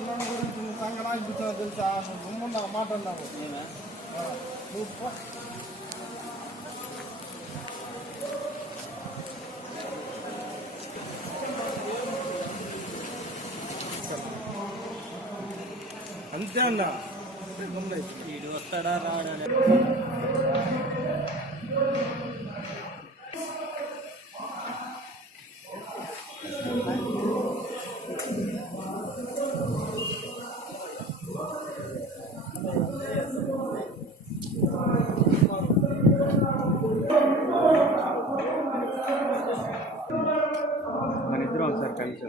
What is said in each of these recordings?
అన్నం గురించి నువ్వు సంగడానికి కూర్చొని తెలుసా? నువ్వు గుమ్మున్నా మాట అన్నావు. నువ్వు అంతే అన్నా. వీడు వస్తాడా రాడా? మన ఇద్దరం ఒకసారి కలిసి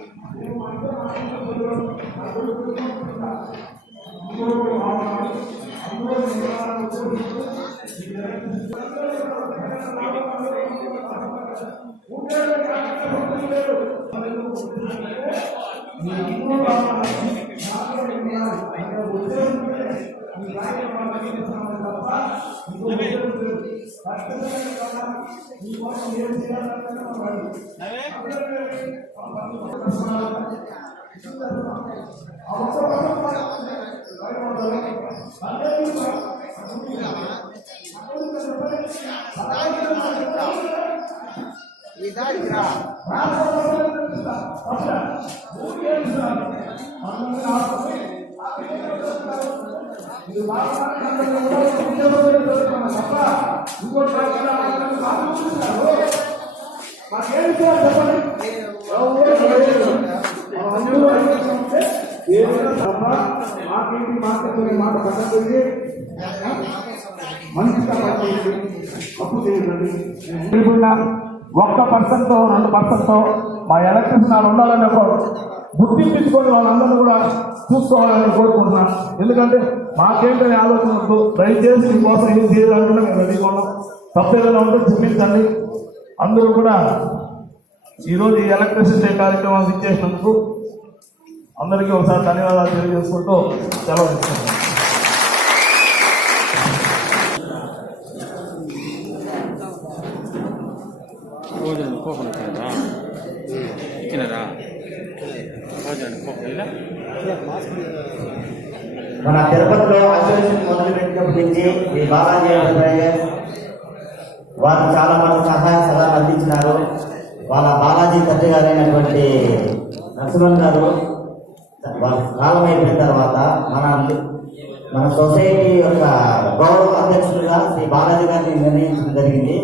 ఒక్క పర్సెంట్ 2% మా ఎలక్ట్రిసిటీ ఉండాలని గుర్తింపించుకొని వాళ్ళందరూ కూడా చూసుకోవాలని కోరుకుంటున్నాను. ఎందుకంటే మాకేంటనే ఆలోచన వద్దు. దయచేసి మీకోసం ఏం చేయాలంటే మేము రెడీగా ఉన్నాం. తప్పేదైనా ఉంటే క్షమించండి. అందరూ కూడా ఈరోజు ఈ ఎలక్ట్రిసిటీ కార్యక్రమాన్ని ఇచ్చేసినందుకు అందరికీ ఒకసారి ధన్యవాదాలు తెలియజేసుకుంటూ సెలవు ఇస్తున్నాను. మన తిరుపతిలో అసోసియేషన్ మొదలుపెట్టినప్పటి నుంచి ఈ బాలాజీ ఎంటర్ప్రైజెస్ వారు చాలా మంది సహాయ సలహాలు అందించినారు. వాళ్ళ బాలాజీ తండ్రి గారైనటువంటి నరసింహన్ గారు వాళ్ళ కాలం అయిపోయిన తర్వాత మన సొసైటీ యొక్క గౌరవ అధ్యక్షుడిగా శ్రీ బాలాజీ గారిని నిర్ణయించడం జరిగింది.